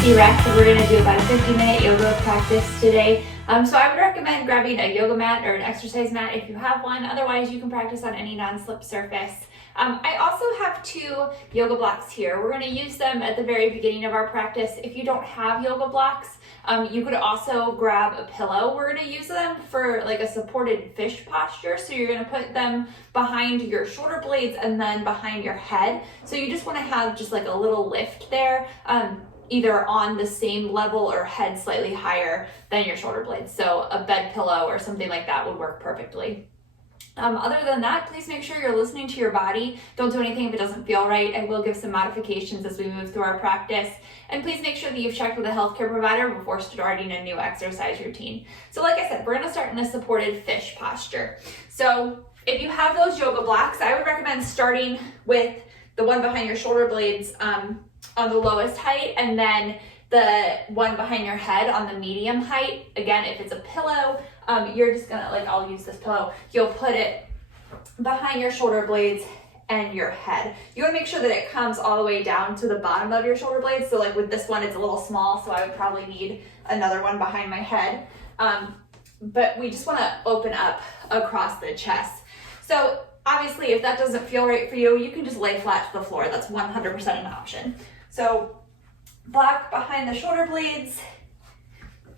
easy rest. We're going to do about a 50-minute yoga practice today. So I would recommend grabbing a yoga mat or an exercise mat if you have one. Otherwise, you can practice on any non-slip surface. I also have 2 yoga blocks here. We're going to use them at the very beginning of our practice. If you don't have yoga blocks, you could also grab a pillow. We're going to use them for like a supported fish posture. So you're going to put them behind your shoulder blades and then behind your head. So you just want to have just like a little lift there, either on the same level or head slightly higher than your shoulder blades. So a bed pillow or something like that would work perfectly. Other than that, please make sure you're listening to your body. Don't do anything if it doesn't feel right. I will give some modifications as we move through our practice. And please make sure that you've checked with a healthcare provider before starting a new exercise routine. So like I said, we're gonna start in a supported fish posture. So if you have those yoga blocks, I would recommend starting with the one behind your shoulder blades on the lowest height, and then the one behind your head on the medium height. Again, if it's a pillow, you're just gonna, like, I'll use this pillow, you'll put it behind your shoulder blades and your head. You wanna make sure that it comes all the way down to the bottom of your shoulder blades. So like with this one, it's a little small, so I would probably need another one behind my head. But we just wanna open up across the chest. So obviously, if that doesn't feel right for you, you can just lay flat to the floor. That's 100% an option. So block behind the shoulder blades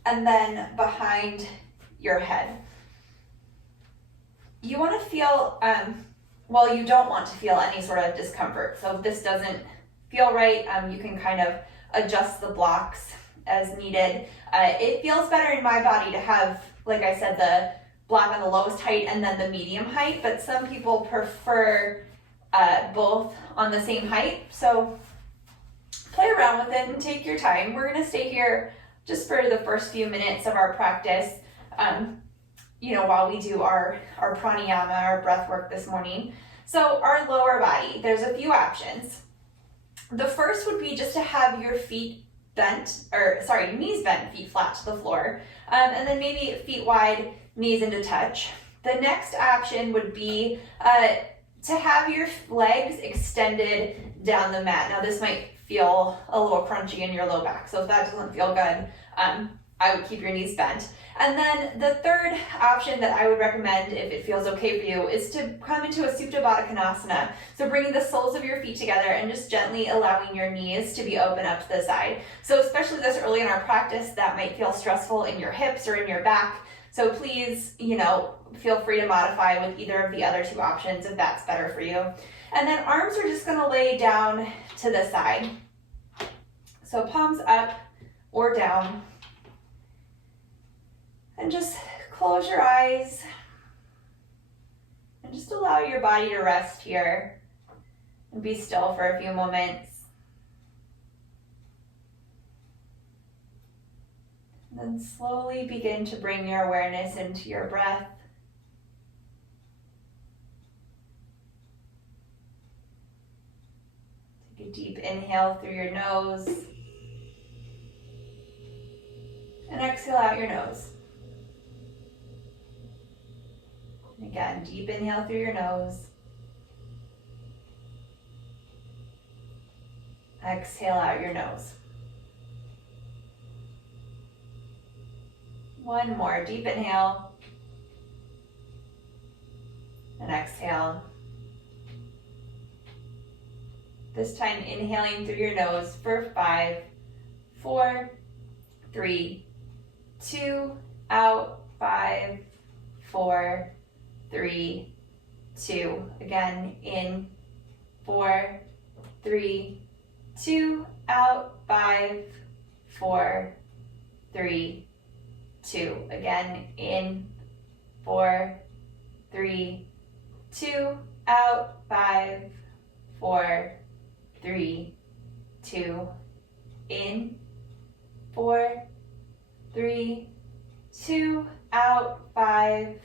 and then behind your head. You want to feel, well, you don't want to feel any sort of discomfort. So if this doesn't feel right, you can kind of adjust the blocks as needed. It feels better in my body to have, like I said, the block on the lowest height and then the medium height, but some people prefer both on the same height. So play around with it and take your time. We're gonna stay here just for the first few minutes of our practice, while we do our pranayama, our breath work this morning. So our lower body, there's a few options. The first would be just to have your knees bent, feet flat to the floor, and then maybe feet wide, knees into touch. The next option would be to have your legs extended down the mat. Now this might feel a little crunchy in your low back, so if that doesn't feel good, I would keep your knees bent. And then the third option that I would recommend, if it feels okay for you, is to come into a Badakanasana. So bringing the soles of your feet together and just gently allowing your knees to be open up to the side. So especially this early in our practice, that might feel stressful in your hips or in your back. So please, feel free to modify with either of the other 2 options if that's better for you. And then arms are just gonna lay down to the side. So palms up or down. And just close your eyes and just allow your body to rest here and be still for a few moments. And then slowly begin to bring your awareness into your breath. Take a deep inhale through your nose and exhale out your nose. Again, deep inhale through your nose. Exhale out your nose. One more, deep inhale. And exhale. This time inhaling through your nose for 5, 4, 3, 2, out, 5, 4, 3, 2. Again, in 4, 3, 2, out, 5, 4, 3, 2. Again, in 4, 3, 2, out, 5, 4, 3, 2. In 4, 3, 2, out, 5,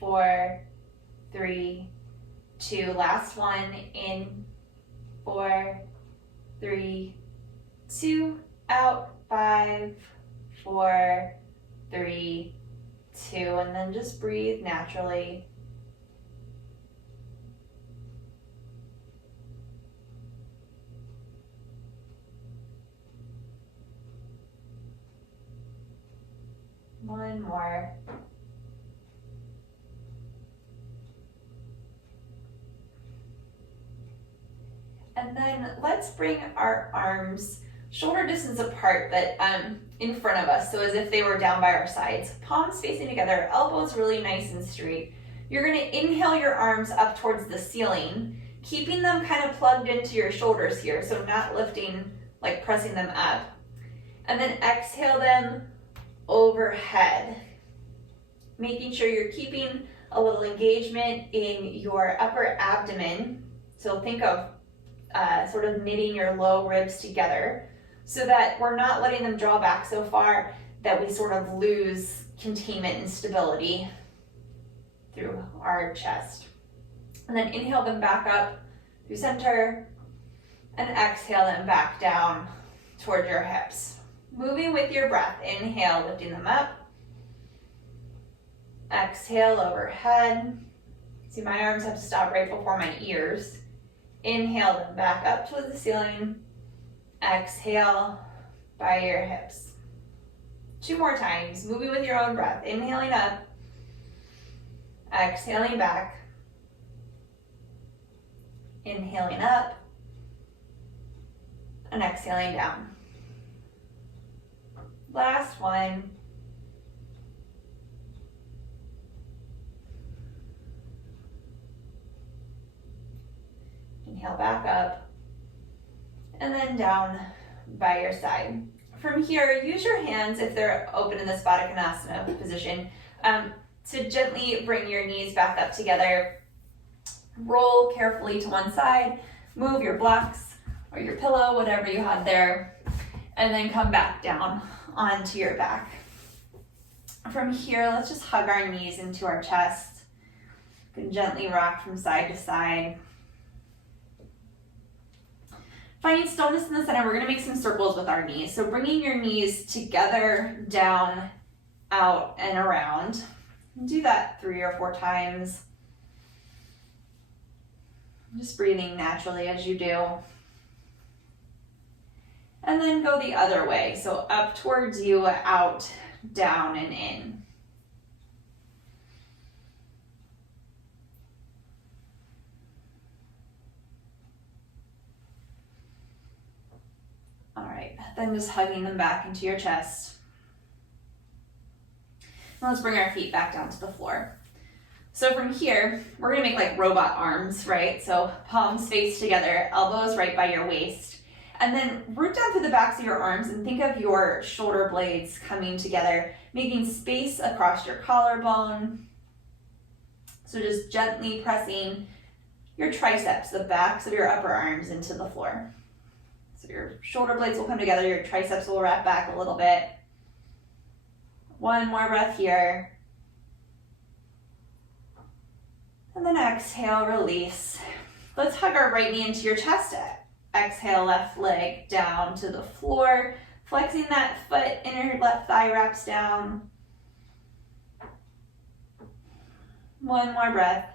4, 3, 2. Last one, in 4, 3, 2, out, 5, 4, 3, 2. And then just breathe naturally. One more. And then let's bring our arms shoulder distance apart, but in front of us, so as if they were down by our sides. Palms facing together, elbows really nice and straight. You're gonna inhale your arms up towards the ceiling, keeping them kind of plugged into your shoulders here, so not lifting, like pressing them up. And then exhale them overhead, making sure you're keeping a little engagement in your upper abdomen. So think of sort of knitting your low ribs together so that we're not letting them draw back so far that we sort of lose containment and stability through our chest. And then inhale them back up through center and exhale them back down toward your hips. Moving with your breath, inhale, lifting them up. Exhale overhead. See, my arms have to stop right before my ears. Inhale them back up towards the ceiling. Exhale by your hips. 2 more times, moving with your own breath. Inhaling up. Exhaling back. Inhaling up. And exhaling down. Last one. Inhale back up, and then down by your side. From here, use your hands, if they're open in this Badakanasana position, to gently bring your knees back up together. Roll carefully to one side, move your blocks or your pillow, whatever you have there, and then come back down onto your back. From here, let's just hug our knees into our chest. You can gently rock from side to side. Finding stillness in the center, we're gonna make some circles with our knees. So bringing your knees together, down, out, and around. Do that 3 or 4 times. Just breathing naturally as you do. And then go the other way. So up towards you, out, down, and in. All right, then just hugging them back into your chest. Now let's bring our feet back down to the floor. So from here, we're gonna make like robot arms, right? So palms face together, elbows right by your waist. And then root down through the backs of your arms and think of your shoulder blades coming together, making space across your collarbone. So just gently pressing your triceps, the backs of your upper arms, into the floor. So your shoulder blades will come together, your triceps will wrap back a little bit. One more breath here. And then exhale, release. Let's hug our right knee into your chest. Exhale, left leg down to the floor. Flexing that foot, inner left thigh wraps down. One more breath.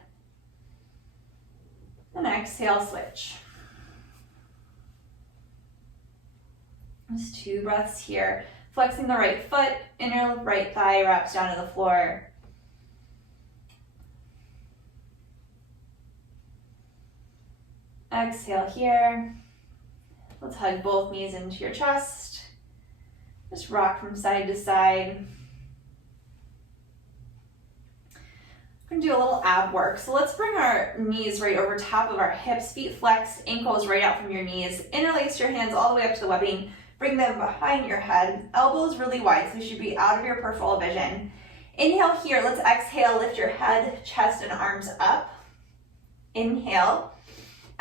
And exhale, switch. Just 2 breaths here. Flexing the right foot, inner right thigh wraps down to the floor. Exhale here. Let's hug both knees into your chest. Just rock from side to side. We're gonna do a little ab work. So let's bring our knees right over top of our hips, feet flexed, ankles right out from your knees. Interlace your hands all the way up to the webbing. Bring them behind your head. Elbows really wide, so they should be out of your peripheral vision. Inhale here. Let's exhale, lift your head, chest, and arms up. Inhale.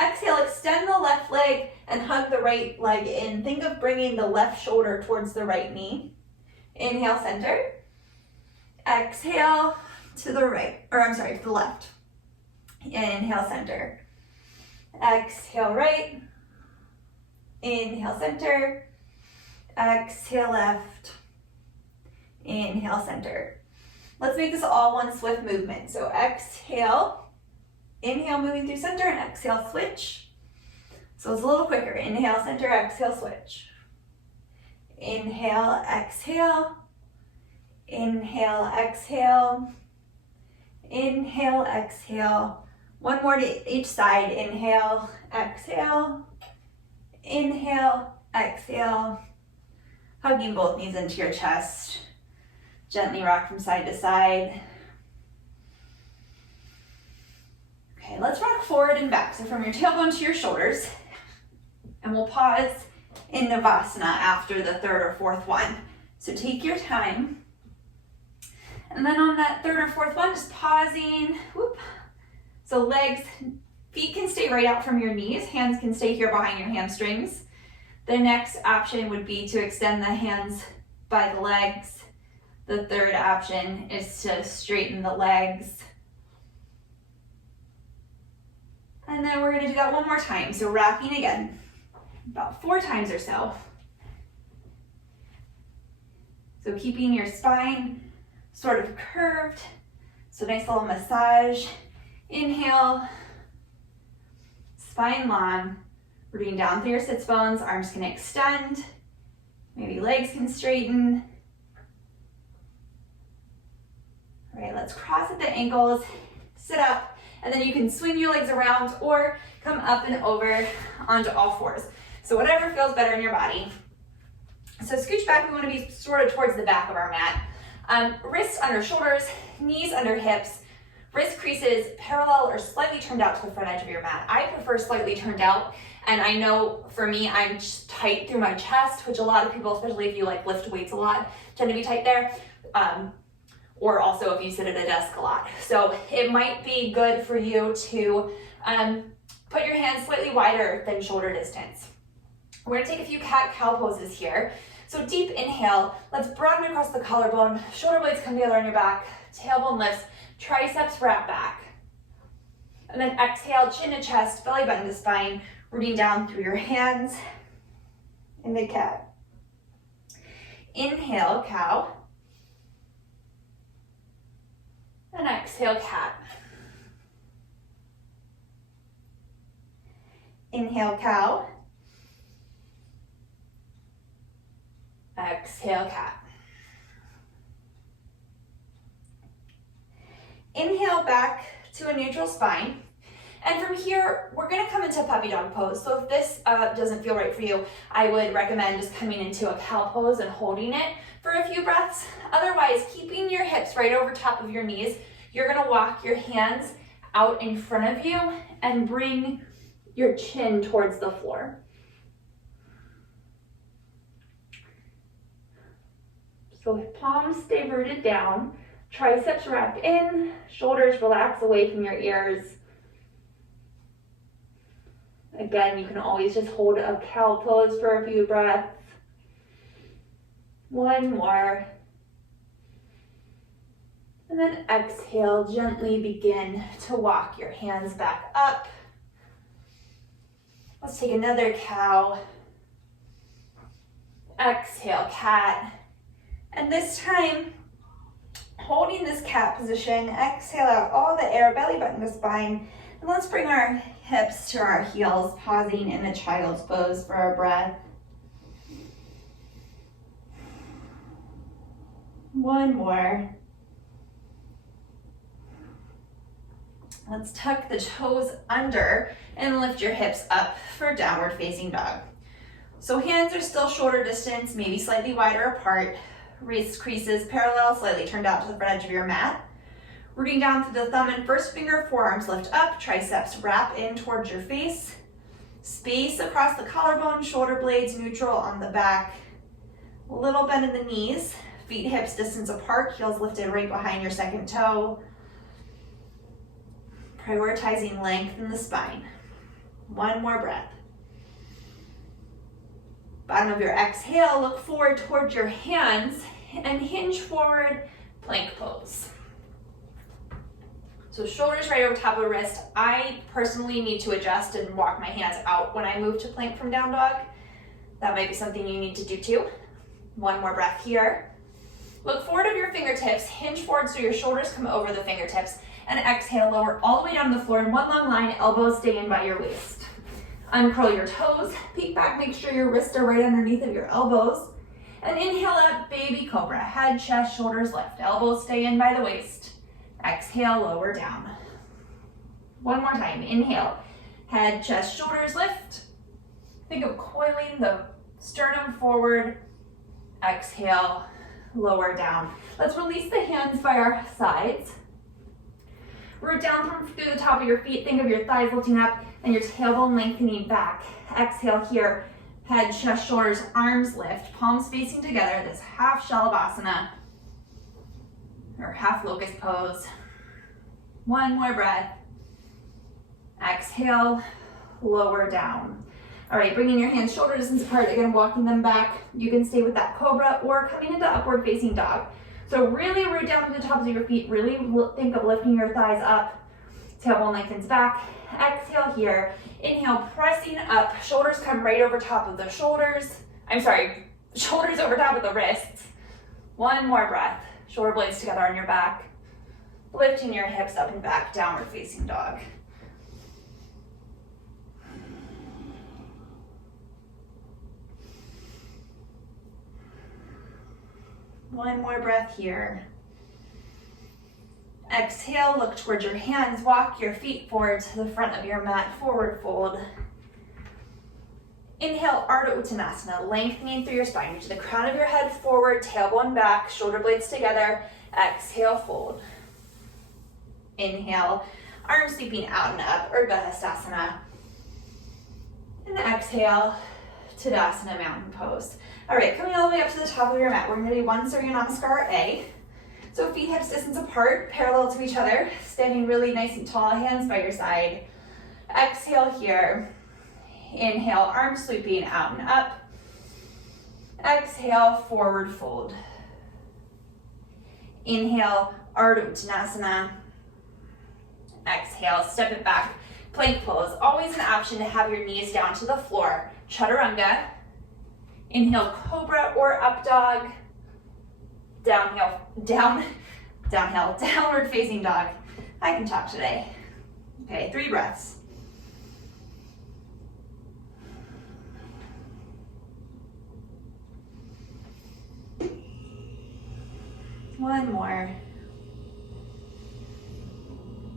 Exhale, extend the left leg and hug the right leg in. Think of bringing the left shoulder towards the right knee. Inhale, center. Exhale to the right, to the left. Inhale, center. Exhale, right. Inhale, center. Exhale, left. Inhale, center. Let's make this all one swift movement. So exhale. Inhale, moving through center, and exhale, switch. So it's a little quicker. Inhale, center, exhale, switch. Inhale, exhale. Inhale, exhale. Inhale, exhale. One more to each side. Inhale, exhale. Inhale, exhale. Hugging both knees into your chest. Gently rock from side to side. Okay, let's rock forward and back. So from your tailbone to your shoulders. And we'll pause in Navasana after the third or fourth one. So take your time. And then on that third or fourth one, just pausing. Whoop. So legs, feet can stay right out from your knees. Hands can stay here behind your hamstrings. The next option would be to extend the hands by the legs. The third option is to straighten the legs. And then we're gonna do that one more time. So rocking again, about 4 times or so. So keeping your spine sort of curved. So nice little massage. Inhale, spine long, rooting down through your sits bones, arms can extend, maybe legs can straighten. All right, let's cross at the ankles, sit up, and then you can swing your legs around or come up and over onto all fours. So whatever feels better in your body. So scooch back, we want to be sort of towards the back of our mat. Wrists under shoulders, knees under hips, wrist creases parallel or slightly turned out to the front edge of your mat. I prefer slightly turned out, and I know for me, I'm tight through my chest, which a lot of people, especially if you like lift weights a lot, tend to be tight there. Or also if you sit at a desk a lot. So it might be good for you to put your hands slightly wider than shoulder distance. We're gonna take a few cat-cow poses here. So deep inhale, let's broaden across the collarbone, shoulder blades come together on your back, tailbone lifts, triceps wrap back. And then exhale, chin to chest, belly button to spine, rooting down through your hands into cat. Inhale, cow. And exhale, cat. Inhale, cow. Exhale, cat. Inhale back to a neutral spine. And from here, we're gonna come into puppy dog pose. So if this doesn't feel right for you, I would recommend just coming into a cow pose and holding it for a few breaths. Otherwise, keeping your hips right over top of your knees, you're gonna walk your hands out in front of you and bring your chin towards the floor. So palms stay rooted down, triceps wrap in, shoulders relax away from your ears. Again, you can always just hold a cow pose for a few breaths. One more. And then exhale, gently begin to walk your hands back up. Let's take another cow. Exhale, cat. And this time, holding this cat position, exhale out all the air, belly button to spine. And let's bring our hips to our heels, pausing in a child's pose for our breath. One more. Let's tuck the toes under and lift your hips up for downward facing dog. So hands are still shoulder distance, maybe slightly wider apart. Wrist creases parallel, slightly turned out to the front edge of your mat. Rooting down through the thumb and first finger, forearms lift up, triceps wrap in towards your face. Space across the collarbone, shoulder blades neutral on the back. A little bend in the knees, feet hips distance apart, heels lifted right behind your second toe. Prioritizing length in the spine. One more breath. Bottom of your exhale, look forward towards your hands and hinge forward, plank pose. So shoulders right over top of the wrist. I personally need to adjust and walk my hands out when I move to plank from down dog. That might be something you need to do too. One more breath here. Look forward of your fingertips, hinge forward so your shoulders come over the fingertips, and exhale, lower all the way down to the floor in one long line, elbows stay in by your waist. Uncurl your toes, peek back, make sure your wrists are right underneath of your elbows. And inhale up, baby cobra. Head, chest, shoulders lift. Elbows stay in by the waist. Exhale, lower down. One more time. Inhale. Head, chest, shoulders lift. Think of coiling the sternum forward. Exhale, lower down. Let's release the hands by our sides. Root down through the top of your feet. Think of your thighs lifting up and your tailbone lengthening back. Exhale here. Head, chest, shoulders, arms lift. Palms facing together. This half Shalabhasana or half locust pose. One more breath. Exhale, lower down. All right, bringing your hands shoulder distance apart, again, walking them back. You can stay with that cobra or coming into upward facing dog. So really root down to the tops of your feet. Really think of lifting your thighs up. Tailbone lengthens back. Exhale here. Inhale, pressing up. Shoulders come right over top of the shoulders. Shoulders over top of the wrists. One more breath. Shoulder blades together on your back. Lifting your hips up and back, downward facing dog. One more breath here. Exhale, look towards your hands. Walk your feet forward to the front of your mat, forward fold. Inhale, Ardha Uttanasana, lengthening through your spine. Reach the crown of your head forward, tailbone back, shoulder blades together. Exhale, fold. Inhale, arms sweeping out and up, Badakanasana. And exhale, Tadasana, mountain pose. All right, coming all the way up to the top of your mat, we're gonna do one Surya Namaskar A. So feet hips distance apart, parallel to each other, standing really nice and tall, hands by your side. Exhale here. Inhale, arms sweeping out and up. Exhale, forward fold. Inhale, Ardha Uttanasana. Exhale, step it back, plank pose. Always an option to have your knees down to the floor. Chaturanga. Inhale, cobra or up dog. Downhill, downward facing dog. I can talk today. Okay, 3 breaths. One more.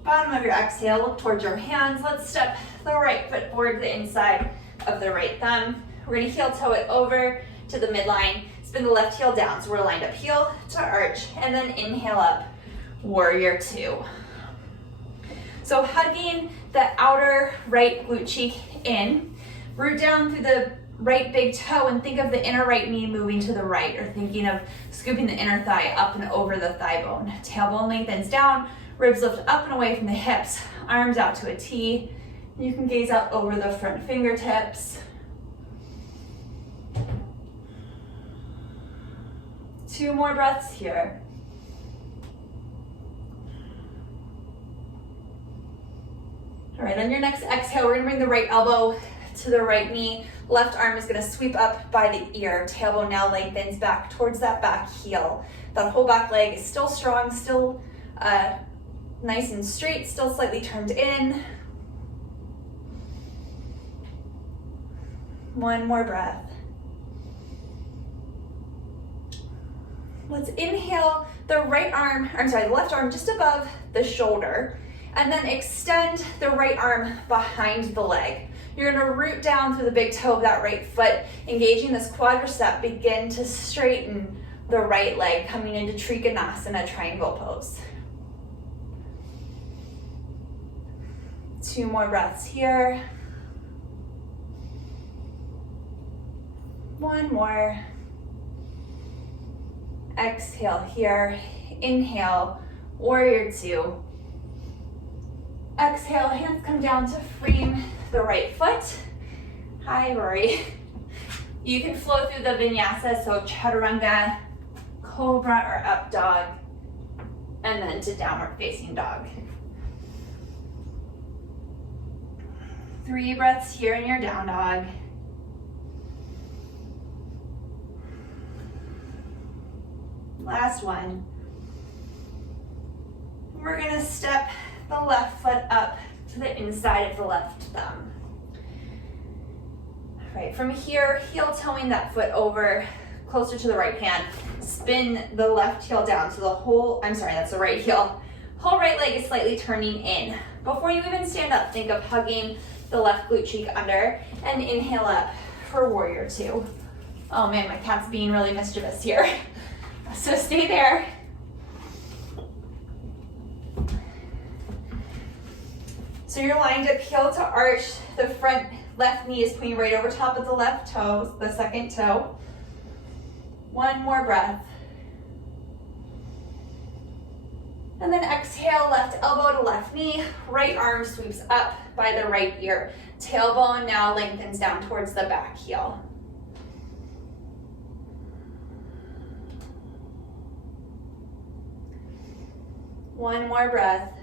Bottom of your exhale, look towards your hands. Let's step the right foot forward to the inside of the right thumb. We're gonna heel toe it over to the midline. Spin the left heel down. So we're lined up heel to arch, and then inhale up, warrior 2. So hugging the outer right glute cheek in, root down through the right big toe and think of the inner right knee moving to the right, or thinking of scooping the inner thigh up and over the thigh bone. Tailbone lengthens down, ribs lift up and away from the hips, arms out to a T. You can gaze out over the front fingertips. 2 more breaths here. All right, on your next exhale, we're gonna bring the right elbow to the right knee. Left arm is gonna sweep up by the ear. Tailbone now lengthens back towards that back heel. That whole back leg is still strong, still nice and straight, still slightly turned in. 1 more breath. Let's inhale the left arm just above the shoulder, and then extend the right arm behind the leg. You're gonna root down through the big toe of that right foot, engaging this quadricep, begin to straighten the right leg, coming into Trigonosumo, triangle pose. 2 more breaths here. 1 more. Exhale here. Inhale, warrior 2. Exhale, hands come down to frame the right foot. Hi, Rory. You can flow through the Vinyasa, so chaturanga, cobra or up dog, and then to downward facing dog. 3 breaths here in your down dog. Last one. We're gonna step the left foot up to the inside of the left thumb. All right, from here, heel toeing that foot over, closer to the right hand. Spin the left heel down. So the whole, I'm sorry, that's the right heel. Whole right leg is slightly turning in. Before you even stand up, think of hugging the left glute cheek under and inhale up for warrior two. Oh man, my cat's being really mischievous here. So stay there. So you're lined up heel to arch. The front left knee is pointing right over top of the left toe, the second toe. One more breath. And then exhale, left elbow to left knee, right arm sweeps up by the right ear. Tailbone now lengthens down towards the back heel. One more breath.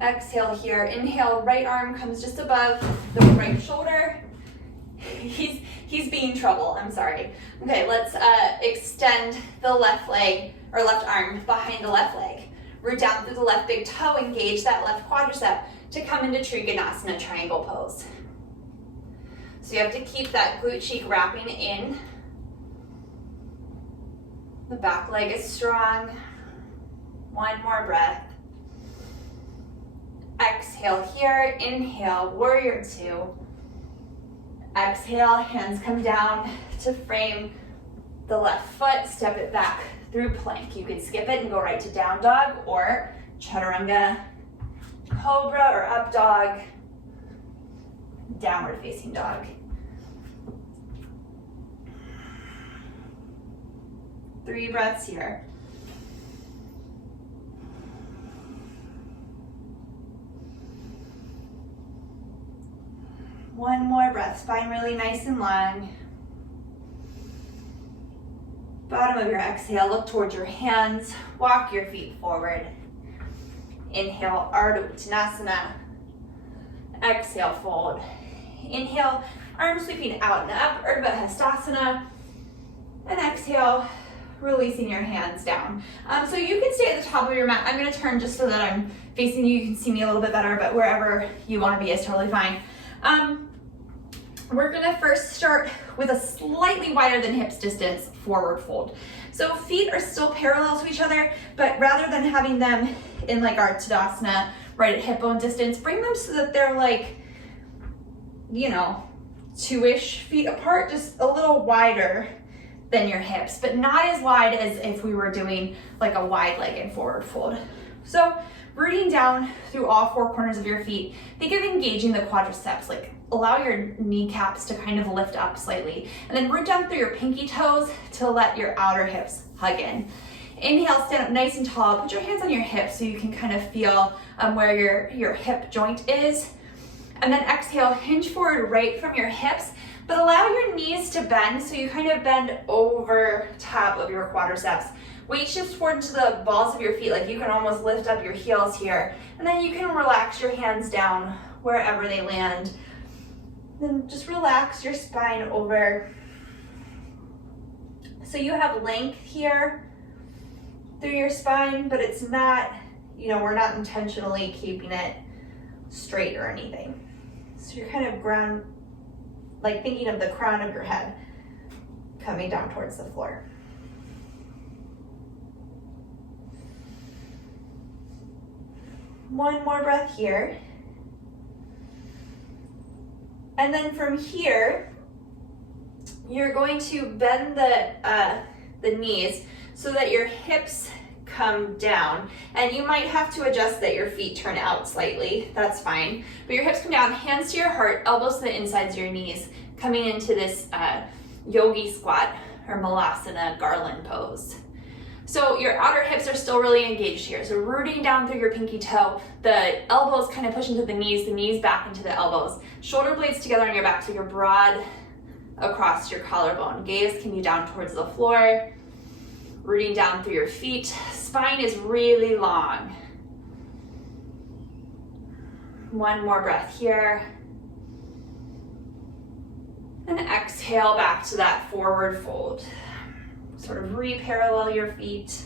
Exhale here. Inhale, right arm comes just above the right shoulder. He's being trouble, I'm sorry. Okay, let's extend the left leg or left arm behind the left leg. Root down through the left big toe, engage that left quadricep to come into Trigonosumo triangle pose. So you have to keep that glute cheek wrapping in. The back leg is strong. One more breath. Exhale here, inhale, warrior two. Exhale, hands come down to frame the left foot, step it back through plank. You can skip it and go right to down dog or chaturanga, cobra or up dog, downward facing dog. 3 breaths here. One more breath, spine really nice and long. Bottom of your exhale, look towards your hands, walk your feet forward. Inhale, Ardha Uttanasana. Exhale, fold. Inhale, arms sweeping out and up, Urdhva Hastasana. And exhale, releasing your hands down. So you can stay at the top of your mat. I'm gonna turn just so that I'm facing you. You can see me a little bit better, but wherever you wanna be is totally fine. We're gonna first start with a slightly wider than hips distance forward fold. So feet are still parallel to each other, but rather than having them in like our Tadasana, right at hip bone distance, bring them so that they're like, 2-ish feet apart, just a little wider than your hips, but not as wide as if we were doing like a wide legged forward fold. So rooting down through all 4 corners of your feet, think of engaging the quadriceps, like allow your kneecaps to kind of lift up slightly, and then root down through your pinky toes to let your outer hips hug in. Inhale, stand up nice and tall, put your hands on your hips so you can kind of feel where your hip joint is. And then exhale, hinge forward right from your hips, but allow your knees to bend so you kind of bend over top of your quadriceps. Weight shifts forward into the balls of your feet, like you can almost lift up your heels here. And then you can relax your hands down wherever they land. Then just relax your spine over. So you have length here through your spine, but it's not, we're not intentionally keeping it straight or anything. So you're kind of like thinking of the crown of your head coming down towards the floor. One more breath here. And then from here, you're going to bend the knees so that your hips come down. And you might have to adjust that your feet turn out slightly. That's fine. But your hips come down, hands to your heart, elbows to the insides of your knees, coming into this Yogi Squat or Malasana Garland pose. So your outer hips are still really engaged here. So rooting down through your pinky toe, the elbows kind of push into the knees back into the elbows. Shoulder blades together on your back so you're broad across your collarbone. Gaze can be down towards the floor. Rooting down through your feet. Spine is really long. One more breath here. And exhale back to that forward fold. Sort of re-parallel your feet.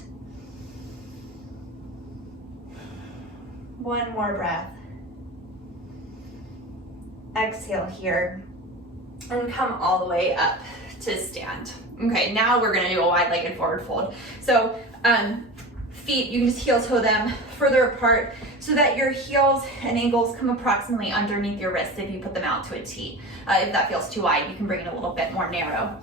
One more breath. Exhale here. And come all the way up to stand. Okay, now we're gonna do a wide-legged forward fold. So feet, you can just heel toe them further apart so that your heels and ankles come approximately underneath your wrists if you put them out to a T. If that feels too wide, you can bring it a little bit more narrow.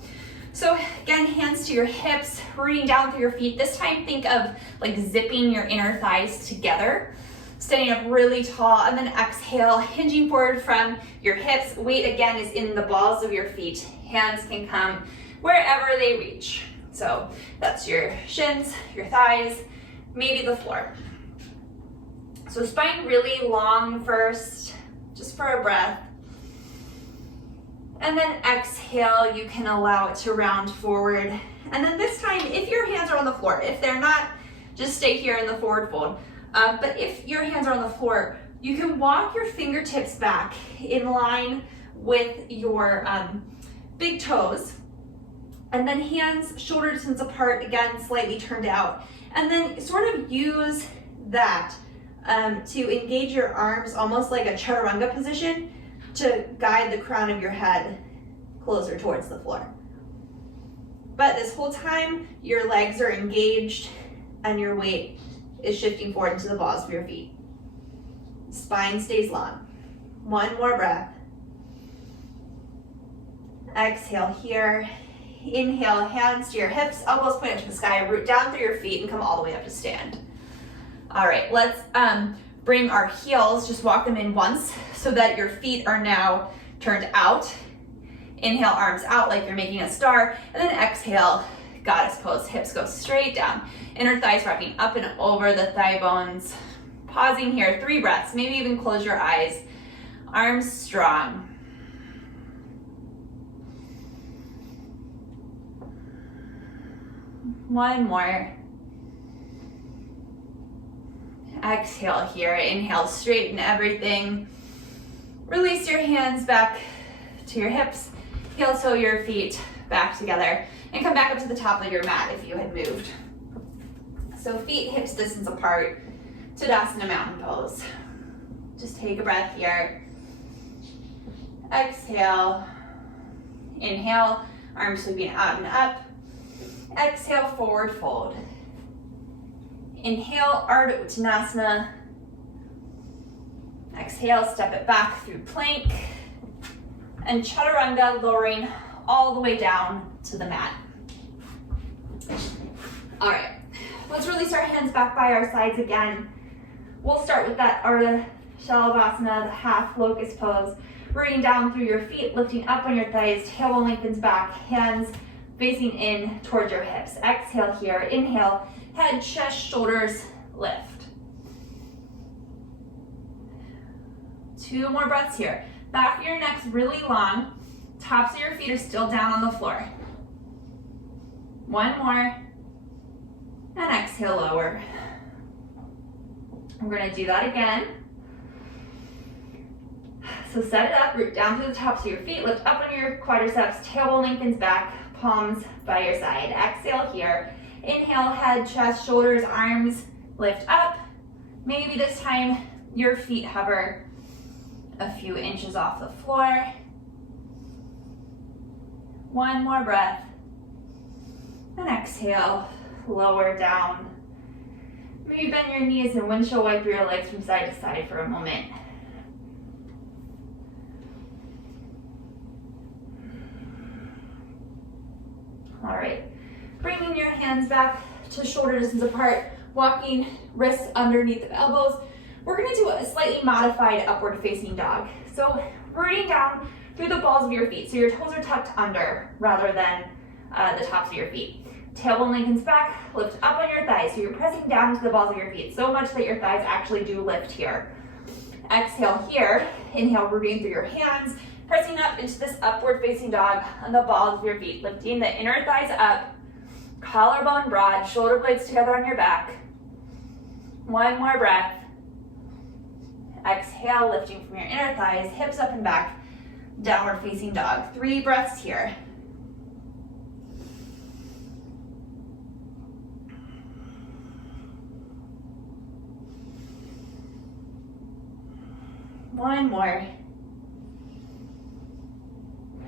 So again, hands to your hips, rooting down through your feet. This time think of like zipping your inner thighs together, standing up really tall, and then exhale, hinging forward from your hips. Weight again is in the balls of your feet. Hands can come wherever they reach. So that's your shins, your thighs, maybe the floor. So spine really long first, just for a breath. And then exhale, you can allow it to round forward. And then this time, if your hands are on the floor, if they're not, just stay here in the forward fold. But if your hands are on the floor, you can walk your fingertips back in line with your big toes. And then hands shoulder distance apart, again, slightly turned out. And then sort of use that to engage your arms almost like a chaturanga position to guide the crown of your head closer towards the floor. But this whole time, your legs are engaged and your weight is shifting forward into the balls of your feet. Spine stays long. One more breath. Exhale here. Inhale, hands to your hips, elbows point up to the sky, root down through your feet and come all the way up to stand. All right, let's bring our heels, just walk them in once so that your feet are now turned out. Inhale, arms out like you're making a star, and then exhale, goddess pose, hips go straight down. Inner thighs wrapping up and over the thigh bones. Pausing here, 3 breaths, maybe even close your eyes. Arms strong. One more. Exhale here, inhale, straighten everything. Release your hands back to your hips, heel toe your feet back together, and come back up to the top of your mat if you had moved. So feet hips distance apart, Tadasana mountain pose. Just take a breath here. Exhale, inhale, arms sweeping out and up. Exhale, forward fold. Inhale, Ardha Uttanasana. Exhale, step it back through plank. And chaturanga, lowering all the way down to the mat. All right, let's release our hands back by our sides again. We'll start with that Ardha Shalabhasana, the half locust pose. Rooting down through your feet, lifting up on your thighs, tailbone lengthens back, hands facing in towards your hips. Exhale here, inhale, head, chest, shoulders, lift. 2 more breaths here. Back of your neck's really long. Tops of your feet are still down on the floor. 1 more. And exhale, lower. We're gonna do that again. So set it up, root down through the tops of your feet, lift up on your quadriceps, tailbone lengthens back, palms by your side. Exhale here. Inhale, head, chest, shoulders, arms, lift up. Maybe this time your feet hover a few inches off the floor. 1 more breath. And exhale, lower down. Maybe bend your knees and windshield wiper your legs from side to side for a moment. All right, bringing your hands back to shoulder distance apart, walking wrists underneath the elbows. We're gonna do a slightly modified upward facing dog. So rooting down through the balls of your feet. So your toes are tucked under rather than the tops of your feet. Tailbone lengthens back, lift up on your thighs. So you're pressing down to the balls of your feet so much that your thighs actually do lift here. Exhale here, inhale, rooting through your hands, pressing up into this upward facing dog on the balls of your feet, lifting the inner thighs up, collarbone broad, shoulder blades together on your back. 1 more breath. Exhale, lifting from your inner thighs, hips up and back, downward facing dog. 3 breaths here. One more.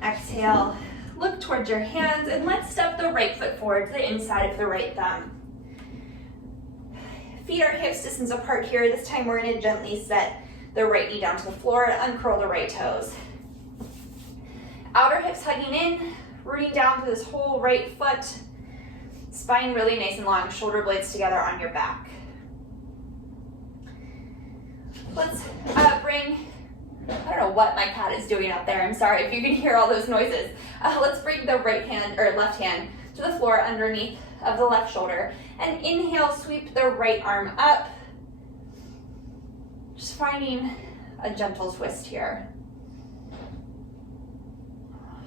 Exhale, look towards your hands, and let's step the right foot forward to the inside of the right thumb. Feet are hips distance apart here. This time we're going to gently set the right knee down to the floor and uncurl the right toes. Outer hips hugging in, rooting down through this whole right foot. Spine really nice and long, shoulder blades together on your back. Let's bring, I don't know what my cat is doing up there. I'm sorry if you can hear all those noises. Let's bring the right hand or left hand to the floor underneath of the left shoulder. And inhale, sweep the right arm up. Just finding a gentle twist here.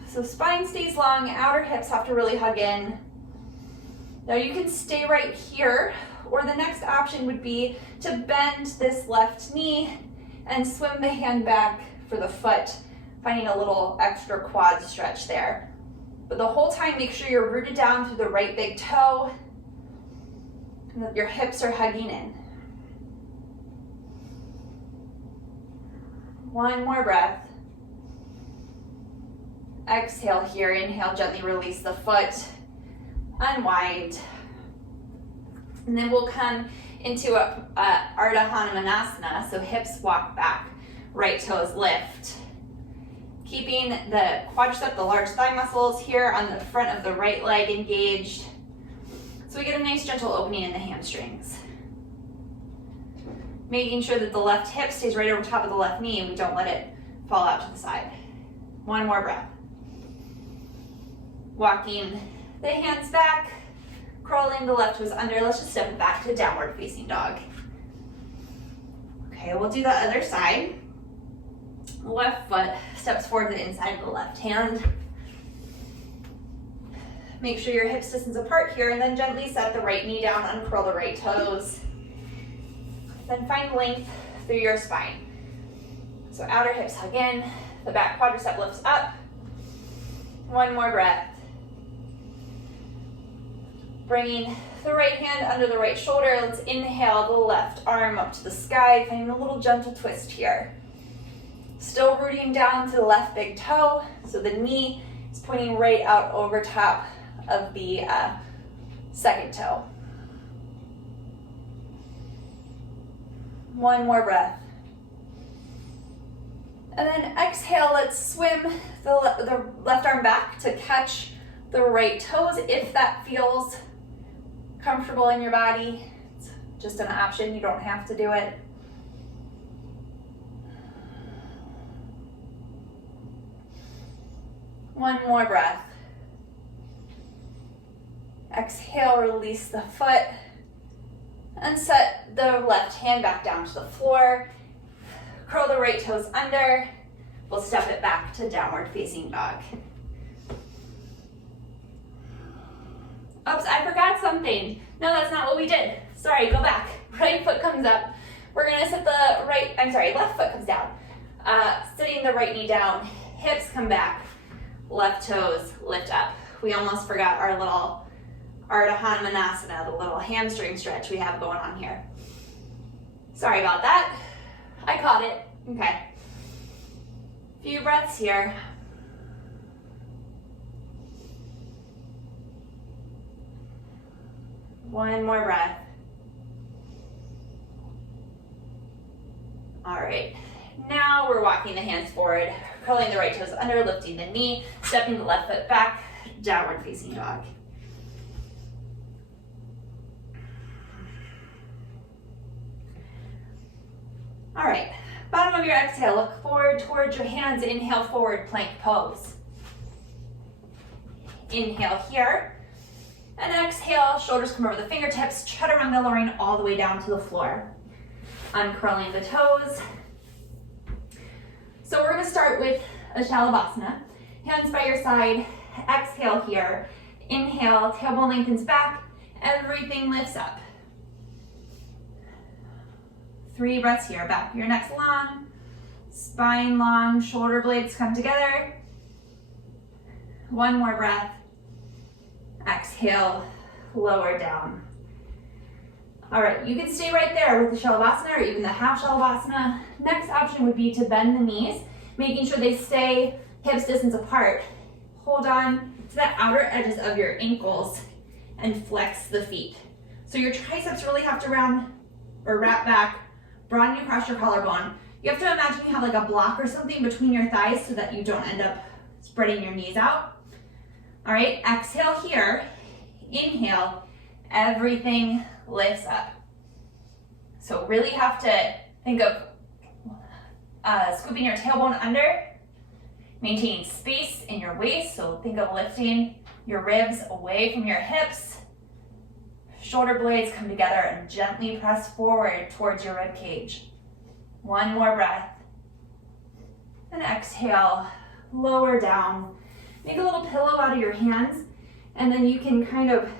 So spine stays long, outer hips have to really hug in. Now you can stay right here, or the next option would be to bend this left knee and swim the hand back for the foot, finding a little extra quad stretch there. But the whole time, make sure you're rooted down through the right big toe, and that your hips are hugging in. One more breath. Exhale here, inhale, gently release the foot, unwind. And then we'll come into a Ardha so hips walk back, right toes lift. Keeping the quadricep, the large thigh muscles here on the front of the right leg engaged. So we get a nice gentle opening in the hamstrings. Making sure that the left hip stays right over top of the left knee and we don't let it fall out to the side. One more breath. Walking the hands back, crawling the left toes under. Let's just step it back to downward facing dog. Okay, we'll do the other side. Left foot steps forward to the inside of the left hand. Make sure your hips distance apart here, and then gently set the right knee down, uncurl the right toes. Then find length through your spine. So outer hips hug in, the back quadricep lifts up. One more breath. Bringing the right hand under the right shoulder, let's inhale the left arm up to the sky, finding a little gentle twist here. Still rooting down to the left big toe, so the knee is pointing right out over top of the second toe. One more breath. And then exhale, let's swim the left arm back to catch the right toes if that feels comfortable in your body. It's just an option, you don't have to do it. One more breath. Exhale, release the foot, and set the left hand back down to the floor. Curl the right toes under. We'll step it back to downward facing dog. Oops, I forgot something. No, that's not what we did. Sorry, go back. Right foot comes up. We're gonna set the left foot comes down. Sitting the right knee down, hips come back, left toes lift up. We almost forgot our little Ardha, the little hamstring stretch we have going on here. Sorry about that. I caught it. Okay. Few breaths here. One more breath. All right. Now we're walking the hands forward, curling the right toes under, lifting the knee, stepping the left foot back, downward facing dog. All right, bottom of your exhale, look forward towards your hands, inhale, forward plank pose. Inhale here, and exhale, shoulders come over the fingertips, chaturanga lowering all the way down to the floor. Uncurling the toes. So we're gonna start with a Shalabhasana. Hands by your side, exhale here. Inhale, tailbone lengthens back, everything lifts up. 3 breaths here, back of your neck's long, spine long, shoulder blades come together. 1 more breath. Exhale, lower down. All right, you can stay right there with the Shalabhasana or even the half Shalabhasana. Next option would be to bend the knees, making sure they stay hips distance apart. hold on to the outer edges of your ankles and flex the feet. So your triceps really have to wrap back, broaden across your collarbone. You have to imagine you have like a block or something between your thighs so that you don't end up spreading your knees out. All right, exhale here, inhale, everything lifts up. So really have to think of scooping your tailbone under, maintaining space in your waist. So think of lifting your ribs away from your hips. Shoulder blades come together and gently press forward towards your rib cage. One more breath. And exhale, lower down. Make a little pillow out of your hands, and then you can kind of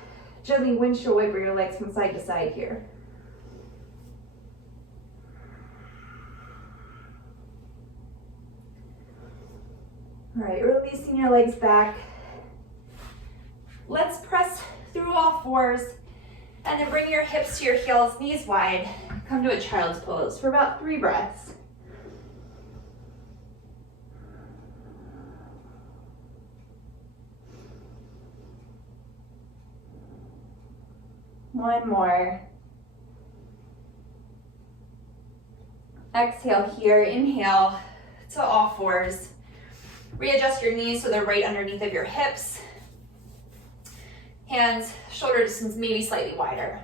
gently windshield wiper your legs from side to side here. All right, releasing your legs back. Let's press through all fours, and then bring your hips to your heels, knees wide. Come to a child's pose for about 3 breaths. One more. Exhale here, inhale to all fours. Readjust your knees so they're right underneath of your hips. Hands, shoulder distance maybe slightly wider.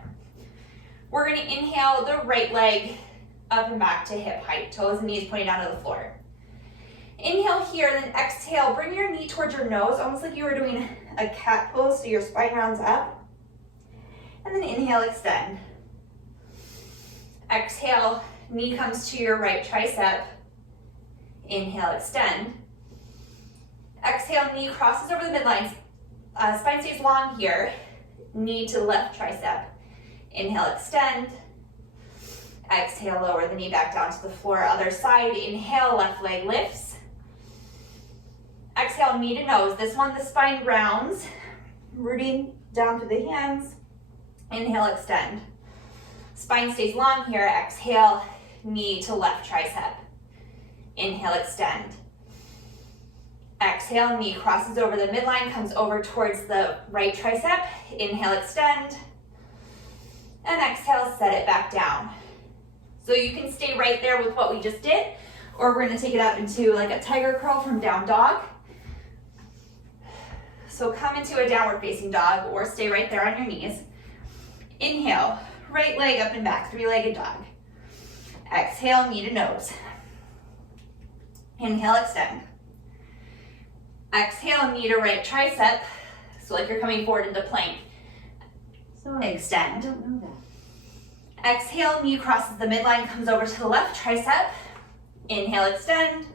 We're gonna inhale the right leg up and back to hip height, toes and knees pointing down to the floor. Inhale here, then exhale, bring your knee towards your nose, almost like you were doing a cat pose, so your spine rounds up. And then inhale, extend. Exhale, knee comes to your right tricep. Inhale, extend. Exhale, knee crosses over the midline. Spine stays long here. Knee to the left tricep. Inhale, extend. Exhale, lower the knee back down to the floor. Other side, inhale, left leg lifts. Exhale, knee to nose. This one, the spine rounds. Rooting down through the hands. Inhale, extend. Spine stays long here. Exhale, knee to left tricep. Inhale, extend. Exhale, knee crosses over the midline, comes over towards the right tricep. Inhale, extend. And exhale, set it back down. So you can stay right there with what we just did, or we're gonna take it out into like a tiger curl from down dog. So come into a downward facing dog or stay right there on your knees. Inhale, right leg up and back, 3-legged dog. Exhale, knee to nose. Inhale, extend. Exhale, knee to right tricep. So like you're coming forward into plank. Extend. I don't know that. Exhale, knee crosses the midline, comes over to the left tricep. Inhale, extend.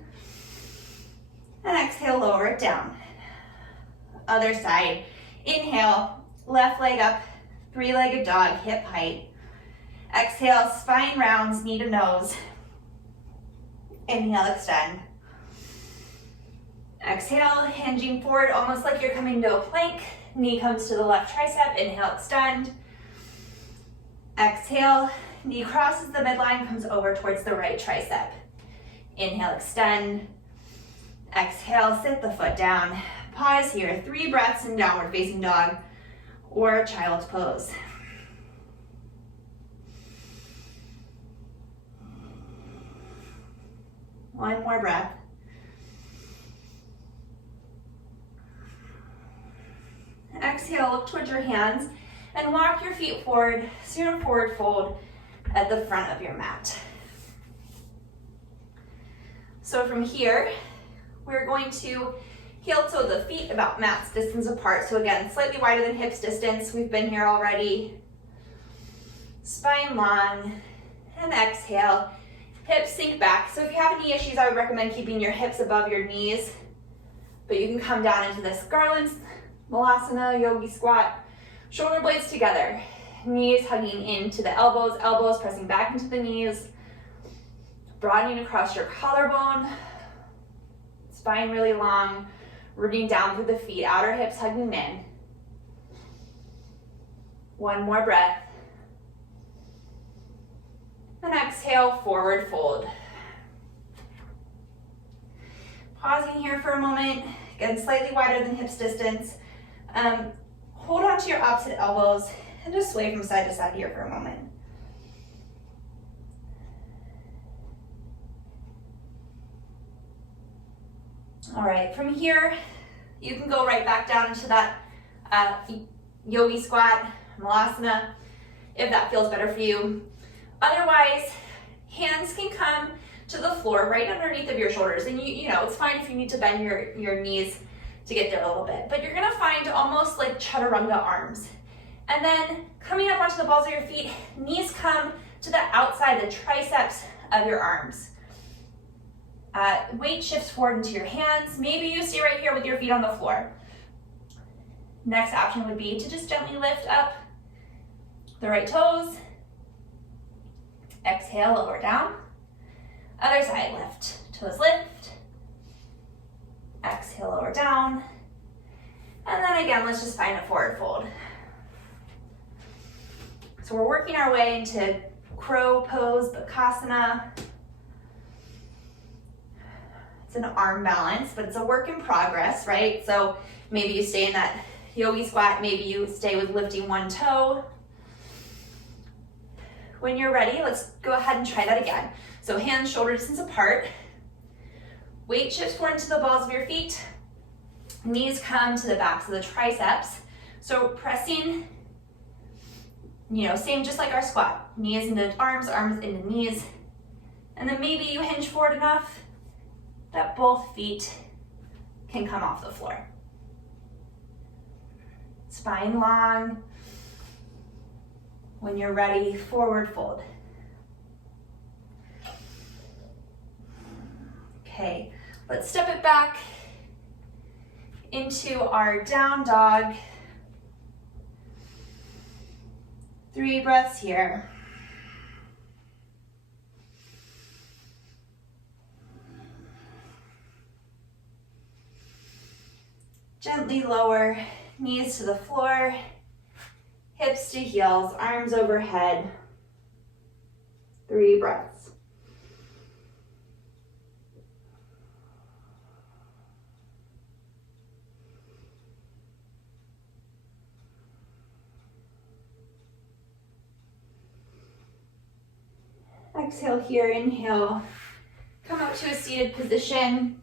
And exhale, lower it down. Other side. Inhale, left leg up, 3-legged dog, hip height. Exhale, spine rounds, knee to nose. Inhale, extend. Exhale, hinging forward, almost like you're coming to a plank. Knee comes to the left tricep. Inhale, extend. Exhale, knee crosses the midline, comes over towards the right tricep. Inhale, extend. Exhale, sit the foot down. Pause here, 3 breaths in downward facing dog or child's pose. One more breath. Exhale, look towards your hands and walk your feet forward, so you're in forward fold at the front of your mat. So from here, we're going to heel toe the feet about mat's distance apart. So again, slightly wider than hips distance. We've been here already. Spine long, and exhale. Hips sink back. So if you have any issues, I would recommend keeping your hips above your knees. But you can come down into this Garland, Malasana, Yogi Squat. Shoulder blades together. Knees hugging into the elbows, elbows pressing back into the knees. Broadening across your collarbone. Spine really long. Rooting down through the feet, outer hips hugging in. One more breath. And exhale, forward fold. Pausing here for a moment, Again, slightly wider than hips distance. Hold on to your opposite elbows and just sway from side to side here for a moment. All right, from here, you can go right back down into that Yogi Squat, Malasana, if that feels better for you. Otherwise, hands can come to the floor right underneath of your shoulders. And you know, it's fine if you need to bend your knees to get there a little bit, but you're gonna find almost like chaturanga arms. And then coming up onto the balls of your feet, knees come to the outside, the triceps of your arms. Weight shifts forward into your hands. Maybe you stay right here with your feet on the floor. Next option would be to just gently lift up the right toes. Exhale, lower down. Other side, lift, toes lift. Exhale, lower down. And then again, let's just find a forward fold. So we're working our way into crow pose, Badakanasana. It's an arm balance, but it's a work in progress, right? So maybe you stay in that Yogi Squat, maybe you stay with lifting one toe. When you're ready, let's go ahead and try that again. So hands shoulder distance apart. Weight shifts forward into the balls of your feet. Knees come to the backs of the triceps. So pressing, same just like our squat. Knees into arms, arms into knees. And then maybe you hinge forward enough that both feet can come off the floor. Spine long. When you're ready, forward fold. Okay, let's step it back into our down dog. 3 breaths here. Gently lower, knees to the floor, hips to heels, arms overhead. 3 breaths. Exhale here, inhale. Come up to a seated position.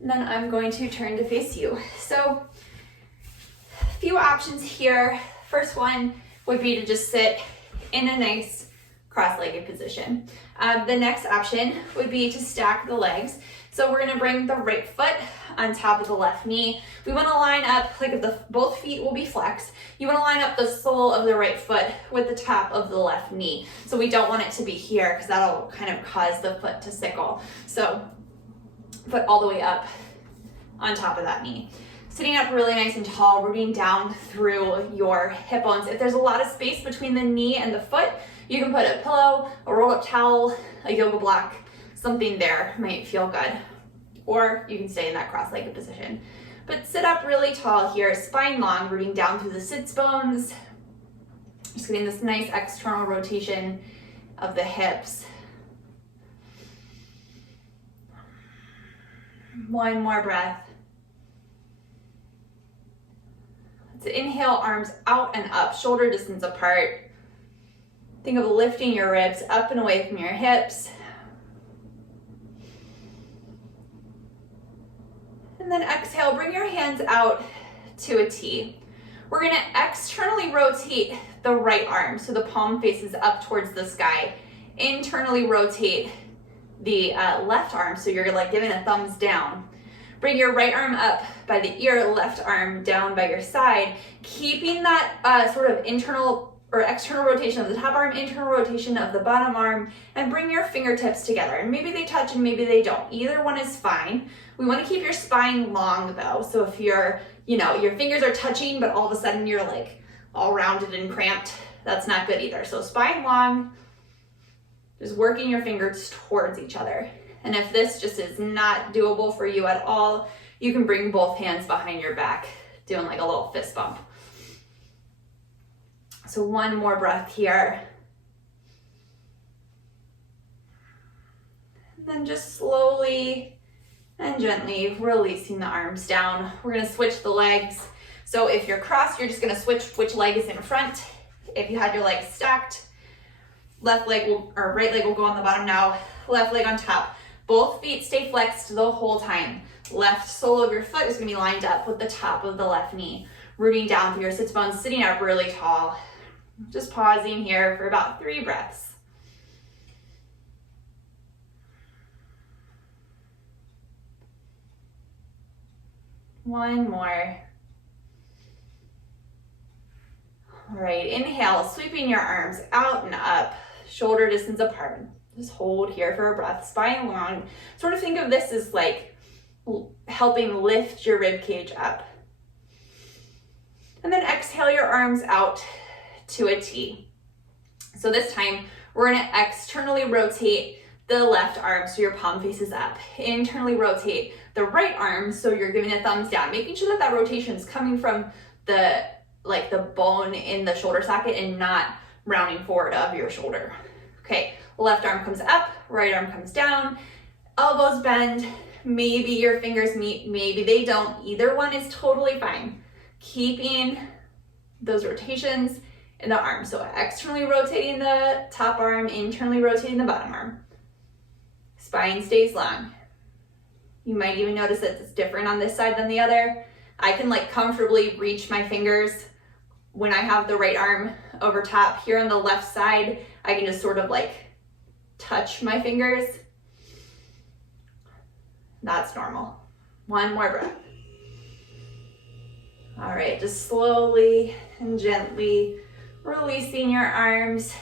And then I'm going to turn to face you. So, a few options here. First one would be to just sit in a nice cross-legged position. The next option would be to stack the legs. So we're gonna bring the right foot on top of the left knee. We wanna line up, like if both feet will be flexed, you wanna line up the sole of the right foot with the top of the left knee. So we don't want it to be here because that'll kind of cause the foot to sickle. So foot all the way up on top of that knee. Sitting up really nice and tall, rooting down through your hip bones. If there's a lot of space between the knee and the foot, you can put a pillow, a rolled up towel, a yoga block, something there might feel good. Or you can stay in that cross-legged position. But sit up really tall here, spine long, rooting down through the sits bones. Just getting this nice external rotation of the hips. One more breath. Let's inhale, arms out and up, shoulder distance apart. Think of lifting your ribs up and away from your hips. And then exhale, bring your hands out to a T. We're gonna externally rotate the right arm so the palm faces up towards the sky. Internally rotate the left arm so you're like giving a thumbs down. Bring your right arm up by the ear, left arm down by your side, keeping that sort of internal or external rotation of the top arm, internal rotation of the bottom arm, and bring your fingertips together. And maybe they touch and maybe they don't. Either one is fine. We want to keep your spine long though. So if your fingers are touching, but all of a sudden you're like all rounded and cramped, that's not good either. So spine long, just working your fingers towards each other. And if this just is not doable for you at all, you can bring both hands behind your back, doing like a little fist bump. So one more breath here. And then just slowly And gently releasing the arms down. We're gonna switch the legs. So if you're crossed, you're just gonna switch which leg is in front. If you had your legs stacked, left leg will, or right leg will go on the bottom now, left leg on top. Both feet stay flexed the whole time. Left sole of your foot is gonna be lined up with the top of the left knee, rooting down through your sits bones, sitting up really tall. Just pausing here for about 3 breaths. One more. All right, inhale, sweeping your arms out and up, shoulder distance apart. Just hold here for a breath, spine long. Sort of think of this as like helping lift your rib cage up. And then exhale your arms out to a T. So this time, we're gonna externally rotate the left arm so your palm faces up. Internally rotate the right arm so you're giving a thumbs down, making sure that that rotation is coming from the bone in the shoulder socket and not rounding forward of your shoulder. Okay, left arm comes up, right arm comes down, elbows bend, maybe your fingers meet, maybe they don't. Either one is totally fine. Keeping those rotations in the arm. So externally rotating the top arm, internally rotating the bottom arm. Spine stays long. You might even notice that it's different on this side than the other. I can like comfortably reach my fingers when I have the right arm over top. Here on the left side, I can just sort of like touch my fingers. That's normal. One more breath. All right, just slowly and gently releasing your arms,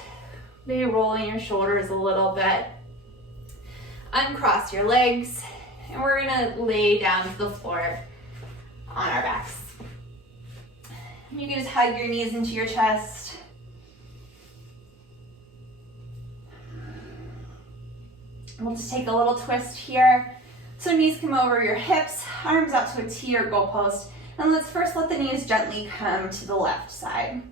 maybe rolling your shoulders a little bit. Uncross your legs, and we're gonna lay down to the floor on our backs. You can just hug your knees into your chest. We'll just take a little twist here. So knees come over your hips, arms out to a T or goalpost. And let's first let the knees gently come to the left side.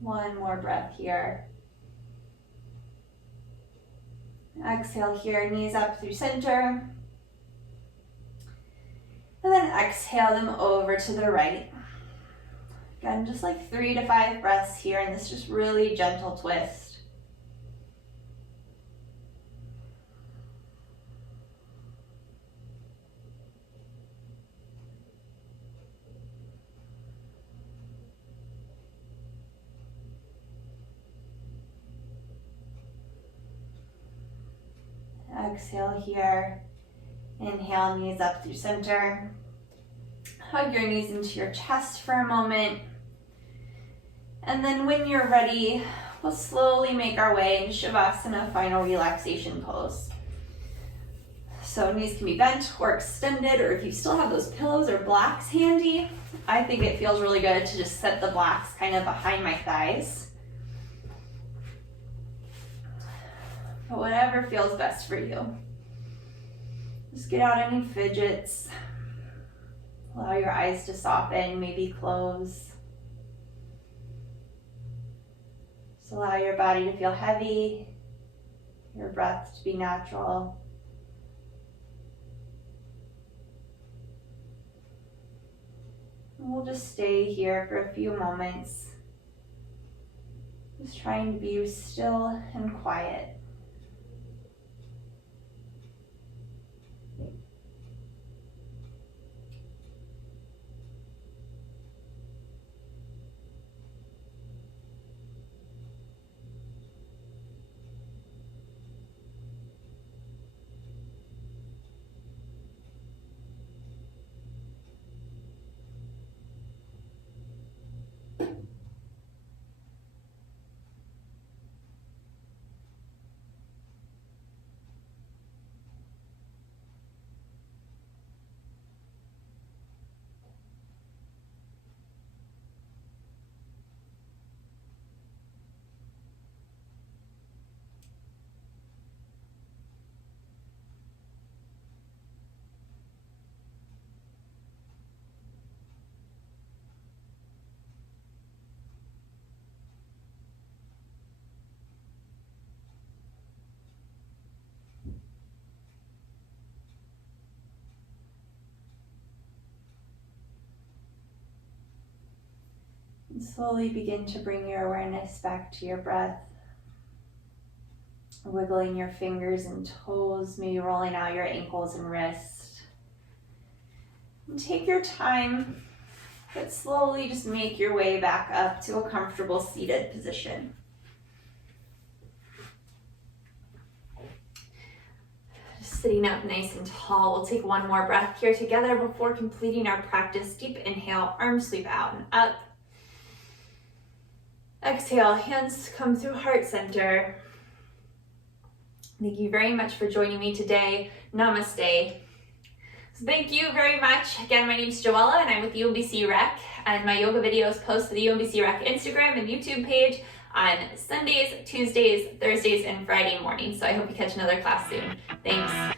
One more breath here. Exhale here, knees up through center. And then exhale them over to the right. Again, just like 3 to 5 breaths here in this just really gentle twist. Exhale here. Inhale, knees up through center. Hug your knees into your chest for a moment. And then when you're ready, we'll slowly make our way into Shavasana, final relaxation pose. So knees can be bent or extended, or if you still have those pillows or blocks handy, I think it feels really good to just set the blocks kind of behind my thighs. But whatever feels best for you. Just get out any fidgets. Allow your eyes to soften, maybe close. Just allow your body to feel heavy, your breath to be natural. And we'll just stay here for a few moments, just trying to be still and quiet. And slowly begin to bring your awareness back to your breath. Wiggling your fingers and toes, maybe rolling out your ankles and wrists. And take your time, but slowly just make your way back up to a comfortable seated position. Just sitting up nice and tall. We'll take one more breath here together before completing our practice. Deep inhale, arms sweep out and up. Exhale, hands come through heart center. Thank you very much for joining me today. Namaste. So thank you very much. Again, my name is Joella and I'm with UMBC Rec, and my yoga videos post to the UMBC Rec Instagram and YouTube page on Sundays, Tuesdays, Thursdays, and Friday mornings. So I hope you catch another class soon. Thanks.